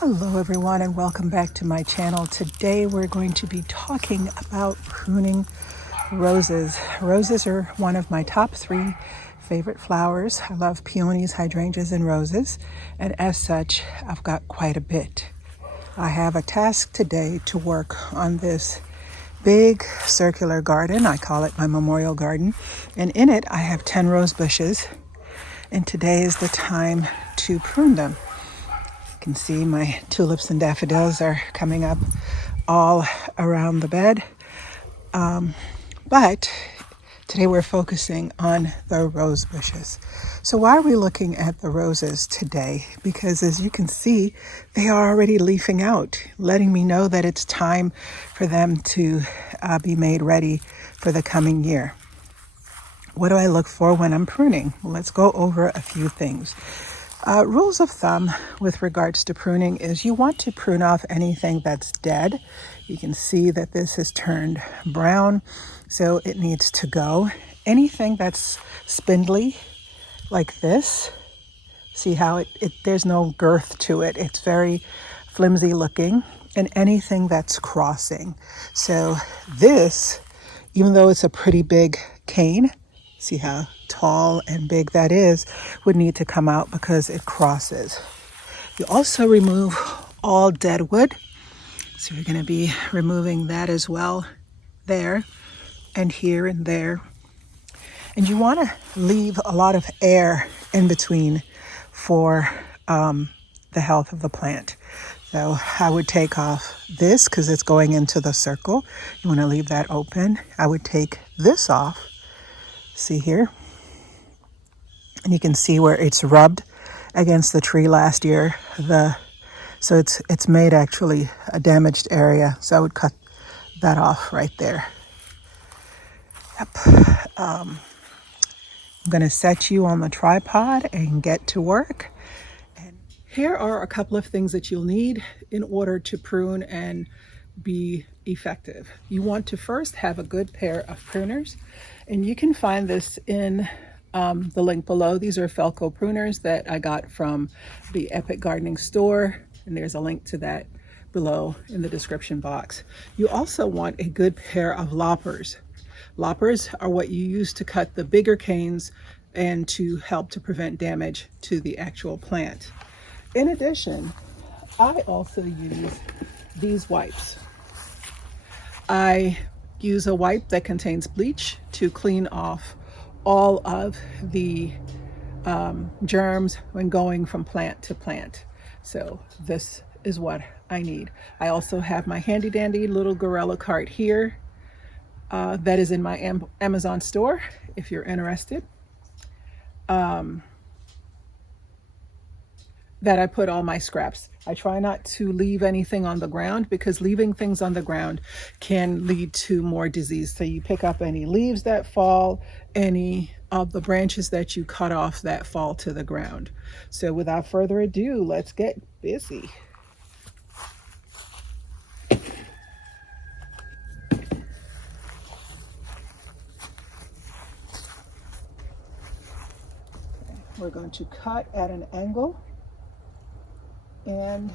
Hello everyone and welcome back to my channel. Today we're going to be talking about pruning roses. Roses are one of my top 3 favorite flowers. I love peonies, hydrangeas, and roses, and as such I've got quite a bit. I have a task today to work on this big circular garden. I call it my memorial garden, and in it I have 10 rose bushes, and today is the time to prune them. You can see my tulips and daffodils are coming up all around the bed. But today we're focusing on the rose bushes. So why are we looking at the roses today? Because as you can see, they are already leafing out, letting me know that it's time for them to be made ready for the coming year. What do I look for when I'm pruning? Well, let's go over a few things. Rules of thumb with regards to pruning is you want to prune off anything that's dead. You can see that this has turned brown, so it needs to go. Anything that's spindly like this, see how there's no girth to it. It's very flimsy looking. And anything that's crossing. So this, even though it's a pretty big cane, see how tall and big that is, would need to come out because it crosses. You also remove all dead wood. So you're going to be removing that as well, there and here and there. And you want to leave a lot of air in between for the health of the plant. So I would take off this because it's going into the circle. You want to leave that open. I would take this off. See here? And you can see where it's rubbed against the tree last year. So it's made actually a damaged area. So I would cut that off right there. Yep. I'm going to set you on the tripod and get to work. And here are a couple of things that you'll need in order to prune and be effective. You want to first have a good pair of pruners, and you can find this in the link below. These are Felco pruners that I got from the Epic Gardening store, and there's a link to that below in the description box. You also want a good pair of loppers. Loppers are what you use to cut the bigger canes and to help to prevent damage to the actual plant. In addition, I also use these wipes. I use a wipe that contains bleach to clean off all of the germs when going from plant to plant. So this is what I need. I also have my handy dandy little gorilla cart here that is in my Amazon store if you're interested. That I put all my scraps. I try not to leave anything on the ground because leaving things on the ground can lead to more disease. So you pick up any leaves that fall, any of the branches that you cut off that fall to the ground. So without further ado, let's get busy. We're going to cut at an angle, and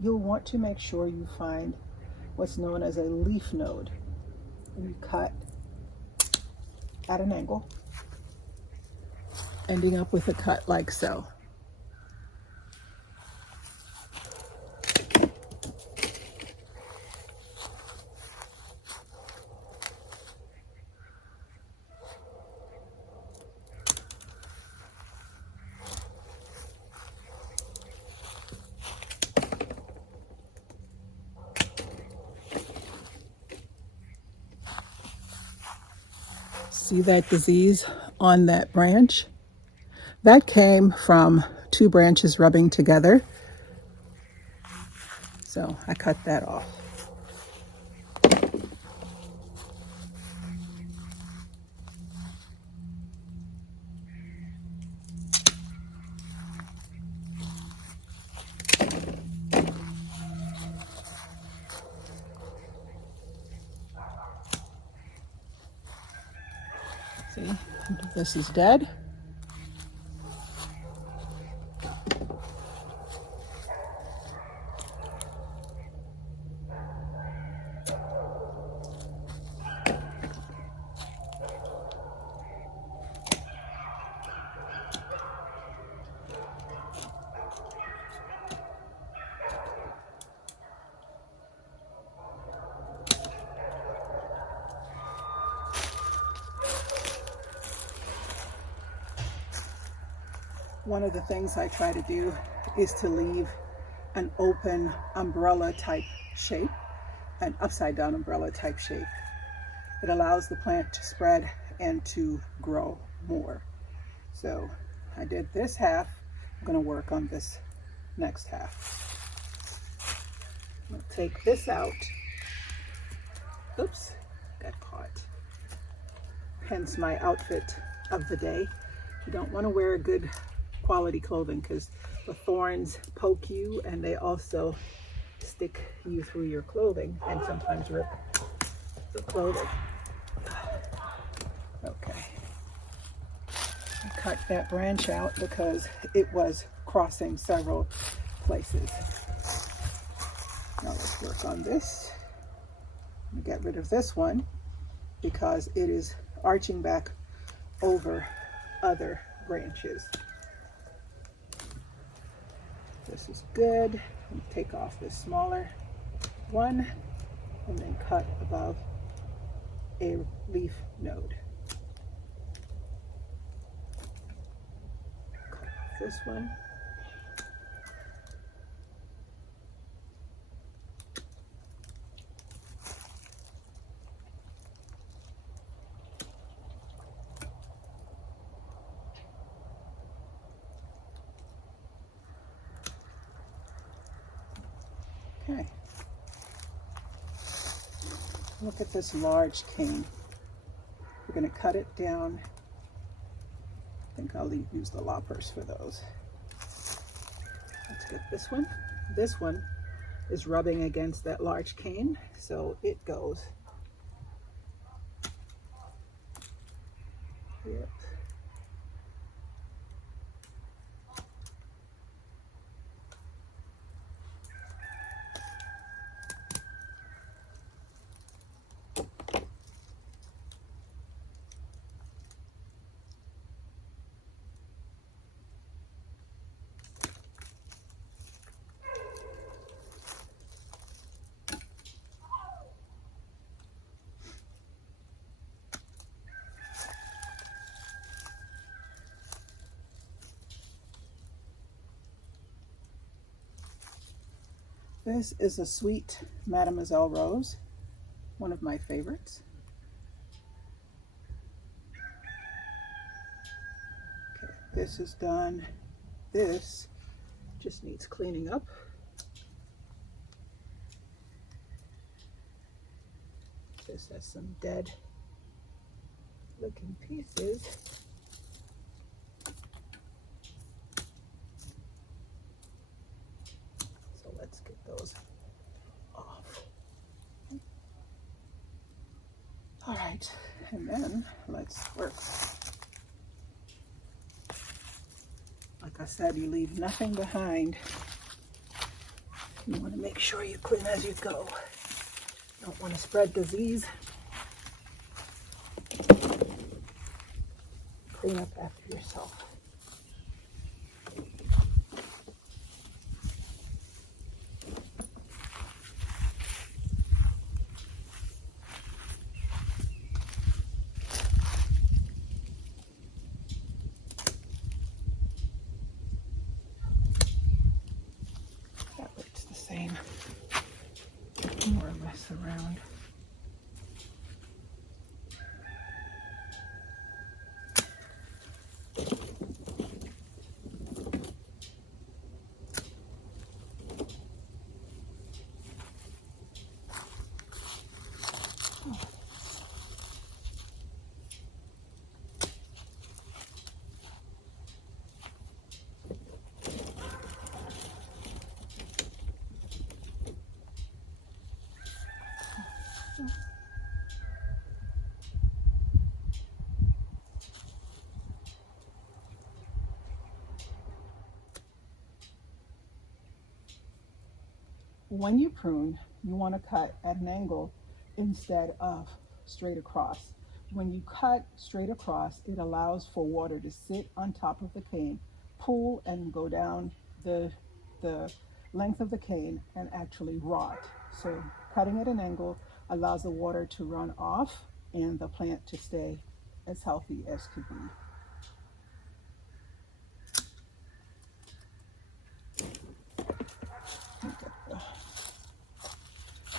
you'll want to make sure you find what's known as a leaf node. And you cut at an angle, ending up with a cut like so. See that disease on that branch? That came from 2 branches rubbing together. So I cut that off. See, this is dead. One of the things I try to do is to leave an open umbrella type shape, an upside down umbrella type shape. It allows the plant to spread and to grow more. So I did this half. I'm going to work on this next half. I'm going to take this out. Oops, got caught. Hence my outfit of the day. You don't want to wear good quality clothing because the thorns poke you and they also stick you through your clothing and sometimes rip the clothing. Okay. I cut that branch out because it was crossing several places. Now let's work on this. I'm gonna get rid of this one because it is arching back over other branches. This is good. Take off this smaller one and then cut above a leaf node. Cut off this one. Okay. Look at this large cane. We're going to cut it down. I think I'll use the loppers for those. Let's get this one. This one is rubbing against that large cane, so it goes. Yep. This is a sweet Mademoiselle Rose, one of my favorites. Okay, this is done. This just needs cleaning up. This has some dead looking pieces. Let's get those off. All right, and then let's work. Like I said, you leave nothing behind. You want to make sure you clean as you go. Don't want to spread disease. Clean up after yourself. More or less around. When you prune, you want to cut at an angle instead of straight across. When you cut straight across, it allows for water to sit on top of the cane, pool and go down the length of the cane and actually rot. So cutting at an angle allows the water to run off and the plant to stay as healthy as could be.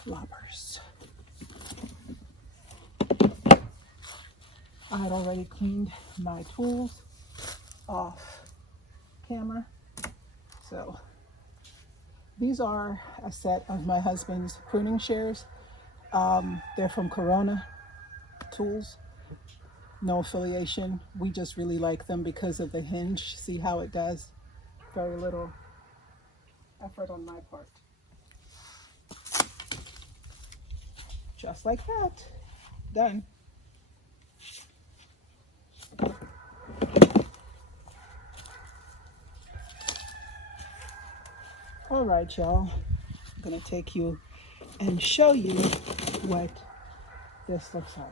loppers. I had already cleaned my tools off camera. So these are a set of my husband's pruning shears. They're from Corona Tools. No affiliation. We just really like them because of the hinge. See how it does? Very little effort on my part. Just like that. Done. All right, y'all. I'm going to take you and show you what this looks like.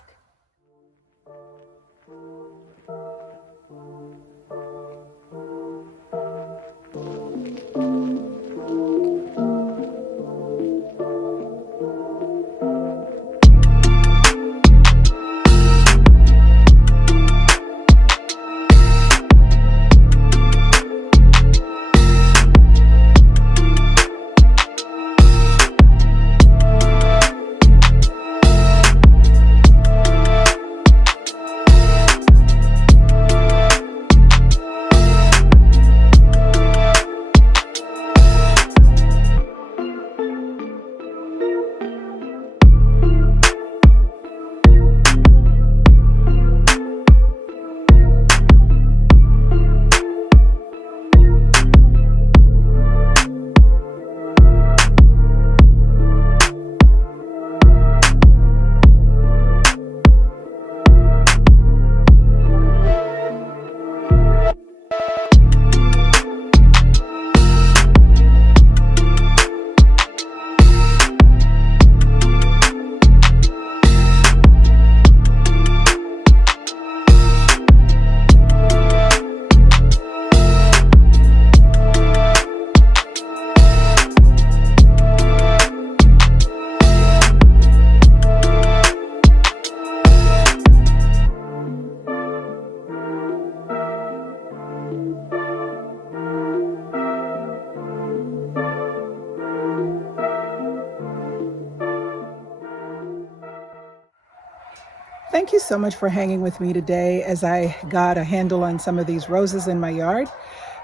Thank you so much for hanging with me today as I got a handle on some of these roses in my yard.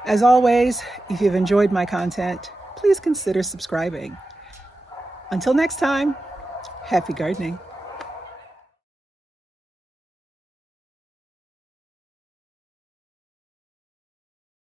As always, if you've enjoyed my content, please consider subscribing. Until next time, happy gardening.